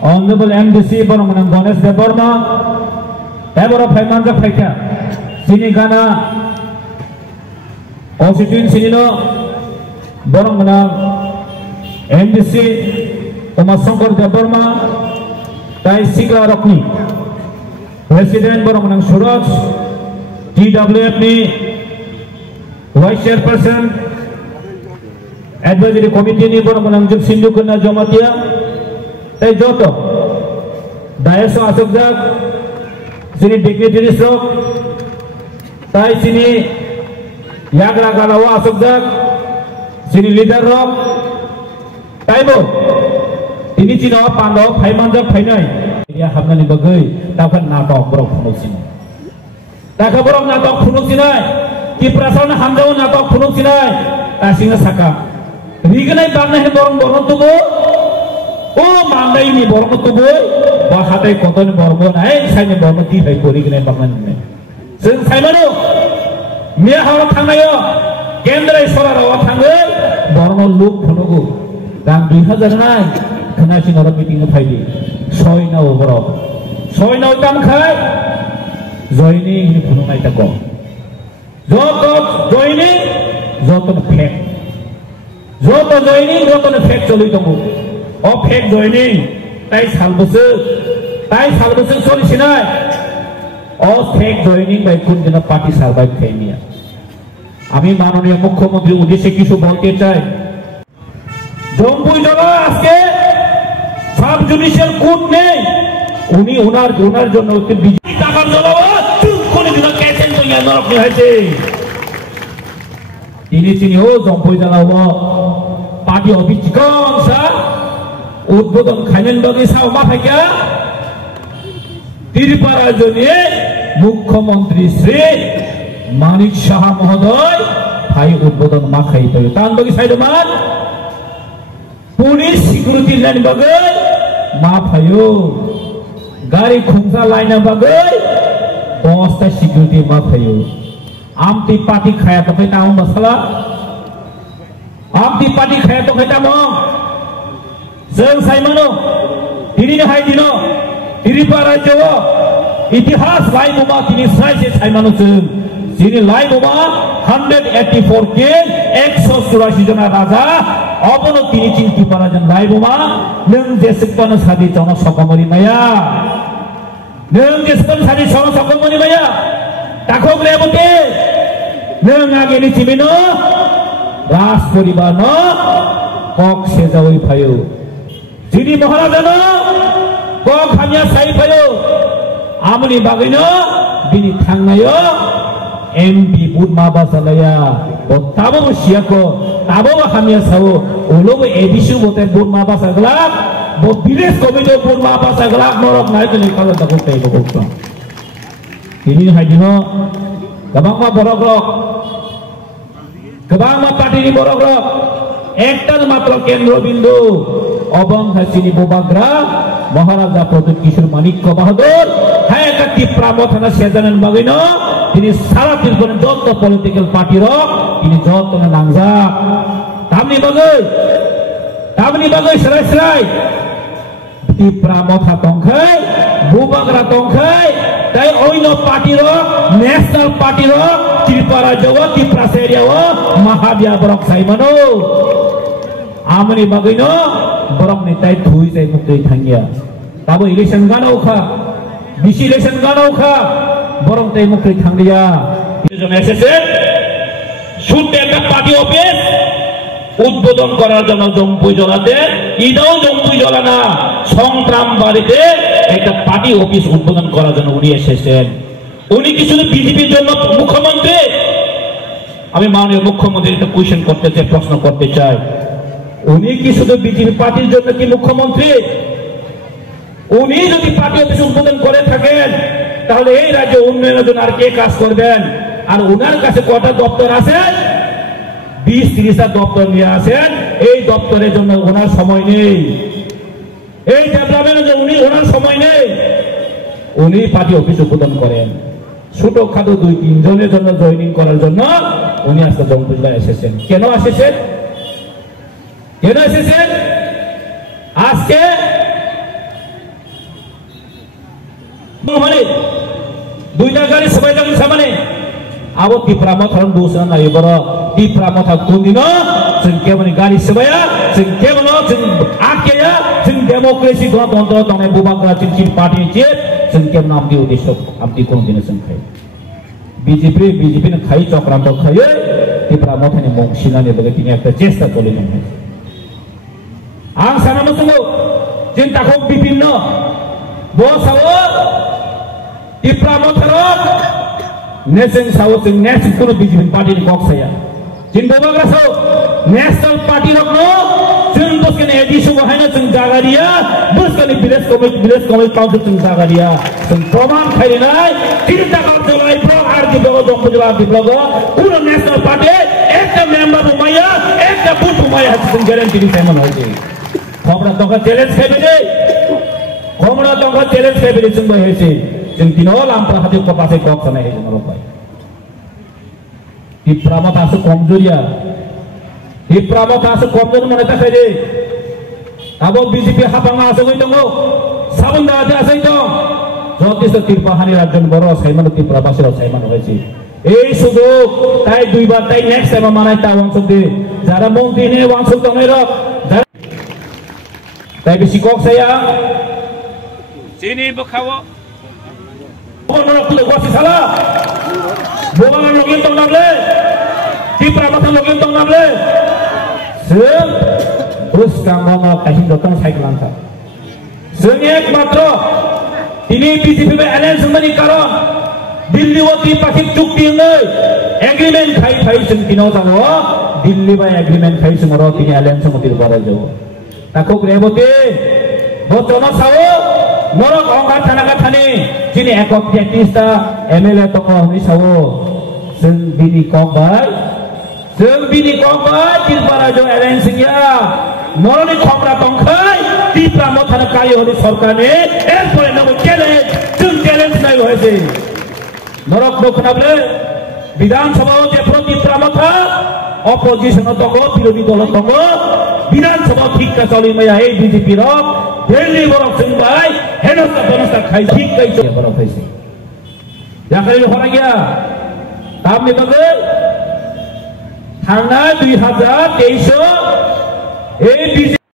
Honorable MDC borong menang Ganesh Deborma eboro Phaimanja Phaikha sini Gana constituency nino borong menang MDC Umasongkor Deborma tai Sigla Rokni President borong menang Suraj TWF ni Vice Chairperson Advisory Committee ni borong menang Jup Sindhu Kena Jomatia tai joto daeso asokjak sini dignitaries rok tai sini yagra galawa asokjak sini leader rok tai bo ini cina Pandaw Phaimanja Phainai dia hamnani bagai takan natok borok phunuk sini taka borok natok phunuk sinai kiprasana hamjau natok phunuk sinai asinga saka rignai bangnai borong borong tubo oh mandai ni borong tubo bahatai koton borong nai saini borong ti bai pori gnai bangan ni seng saimano mia hawa thangnayo kendrai sorarawa thangai borong luk phunugu dang 2000 nai kena sinara meeting phaidi soina borok soina tam khai joining ni phunu nai tako joto joining joto fake joto joining joto fake choli tongo o fake joining tai salbosu soli sinai o fake joining bai kun jena party survive khaimia আমি মাননীয় মুখ্যমন্ত্রী উদ্দেশ্যে কিছু বলতে চাই জম্পুই জেলা আজকে sub judicial court নেই উনি ওনার জন্য একটু বিজেপি টাকার জন্য চুপ করে দিল ক্যাসেন তো ইয়ার নরক হয়েছে তিনি ও জম্পুই জেলা পার্টি অফিস কংসা উদ্বোধন খাইলেন বাকি সাও মাথাইকা তিরপাড়ার জন্য মুখ্যমন্ত্রী শ্রী মানিক সাহা মহোদয় ভাই উদ্বোধন মাখাই তো তান বাকি সাইড মান পুলিশ সিকিউরিটি লাইন বাগৈ মা ভাইও গাড়ি খুমসা লাইন বাগৈ বস্তা সিকিউরিটি মা ভাইও আমতি পার্টি খায়া তো কইতা আম মশলা আমতি পার্টি খায়া তো কইতা মং जों साइमानो दिनै हाय दिनो तिरिपारा जो इतिहास लाइमुमा तिनि साइसे साइमानो जों जिनि लाइमुमा 184 के 184 जना राजा अबनो तिनि तिरिपारा जों लाइमुमा नों जेसेबानो सादि जन सकमरि माया नों जेसेबानो सादि जन सकमरि माया ताखौ ग्रेबते नों आगेनि तिमिनो राज परिवार न कक सेजावै फायो जिनि महाराजानो कक हामिया साइ फायो आमनि बागैनो बिनि थांनायो एमपि बुदमा बासालाया ताबो सियाको ताबो हामिया सावो उलोबो एबिसु बोते बुदमा बासागला बो विलेज कमिटि बुदमा बासागला नरक नायकनि खाला ताको तेबो बोक्ता तिनि हायदिनो गोबांमा बरक गोबांमा पार्टिनि बरक एकटाल मात्र केंद्र बिंदु अबं हासिनी बोबाग्रा महाराजा प्रदीप किशोर माणिक्य बाहादुर हाय का तिप्राम थाना सेजानन बागैनो तिनि सारा तिरपन जत पलिटिकल पार्टी रो तिनि जत नांजा तामनि बागै सराय तिप्राम था तंखै बोबाग्रा तंखै ताई ओइनो पार्टी रो नेशनल पार्टी रो त्रिपुरा जवा त्रिपुरा सेरिया महाबिया बरक साइमानो आमनि बागैनो बरक निताय थुइ जाय मुक्ति थांगिया ताबो इलेक्शन गानावखा बिसि इलेक्शन गानावखा बरक ताय मुक्ति थांगिया जन एसेसे শুনতে একটা পার্টি অফিস উদ্বোধন করার জন্য জম্পুই জেলাতে ইদাও জম্পুই জেলা না সংগ্রাম বাড়িতে একটা পার্টি অফিস উদ্বোধন করার জন্য উনি এসেছেন উনি কি শুধু বিজেপির জন্য মুখ্যমন্ত্রী আমি মাননীয় মুখ্যমন্ত্রী একটা কোশ্চেন করতে চাই প্রশ্ন করতে চাই উনি কি শুধু বিজেপি পার্টির জন্য কি মুখ্যমন্ত্রী উনি যদি পার্টি অফিস উদ্বোধন করে থাকেন তাহলে এই রাজ্যে উন্নয়নের জন্য আর কে কাজ করবেন আর ওনার কাছে কটা দপ্তর আছে 20-30টা দপ্তর নিয়ে আসেন এই দপ্তরের জন্য ওনার সময় নেই এই ডেভেলপমেন্টের জন্য ওনার সময় নেই উনি পার্টি অফিস উদ্বোধন করেন ছোটখাটো 2-3 জনের জন্য জয়েনিং করার জন্য উনি আজকে জম্পুই জেলায় এসেছেন কেন এসেছেন আজকে Mane, duina gari sebaik lagi sama nih. Awak di pramothan dosa na ibara di pramothan kundino, sengke mani gari sebaya, sengke mano seng akhirnya seng demokrasi guna tonton tonton bubang kala cincin parti jet, sengke mano amdi udesok amdi kundino sengkai. BJP na khai cokram to khai, di pramothan ni mongsina ni begitu ni ada cesta boleh nih. Ang sana masuk, cinta kau pipinno, bos awak di pramothan. Nation South Nation kuno BJP party ni kok saya. Jindo bagra so National Party rokno jin bos kene edition wahana jin jaga dia bos kene village committee council jin jaga dia jin proman khai nai tinta ka jolai pro ar di blogo dong jawab di blogo kuno National Party ekta member bumaya ekta booth bumaya jin guarantee ni semon hoje khomra tongka challenge khebele khomra tongka challenge khebele jin bai hoise jin tino lampra hati ko pase kok sana he jin ropai di pramot asu komjoria di pramot asu komjor mane ta khai de abo BJP hapanga asu goi tongo sabunda ate asai tong jotish tirpahani rajon boro saiman tirpabasi ro saiman hoise ei sujog tai duibar tai next time manai ta wangsuk de jara mongti ne wangsuk tongai ro tai besi kok saya sini bekawo orang tu kuasa salah, bukan login tong nable, di perawatan login tong nable, terus kamu kasih datang saya kelanta, senyek matro, ini BJP alliance mani karon, Delhi wati pakit cukti ngai, agreement khai sengkino sama, Delhi by agreement khai semua ini alliance mati luar jauh, takut rebote, botono sawo. Morok ongkar tanah thani jini ekok jetista MLA tokoh ni sawo seng bini kombai jilpara jo arranging ya moroni khomra tongkhai di pramothan kari holi sarkar ne erpore nabo challenge nai hoise morok dokhnable বিধান সভা যে প্রতি প্রামথা opposition তঙ্গ বিরোধী দল তঙ্গ বিধান সভা ঠিক কা চলি মায়া এই বিজেপি র দিল্লি বরক সিংবাই হেনস্তা বনস্তা খাই ঠিক কাই চলে বরক হইছে যাকারি হরা গিয়া তাম নে তবে থানা 2023 এই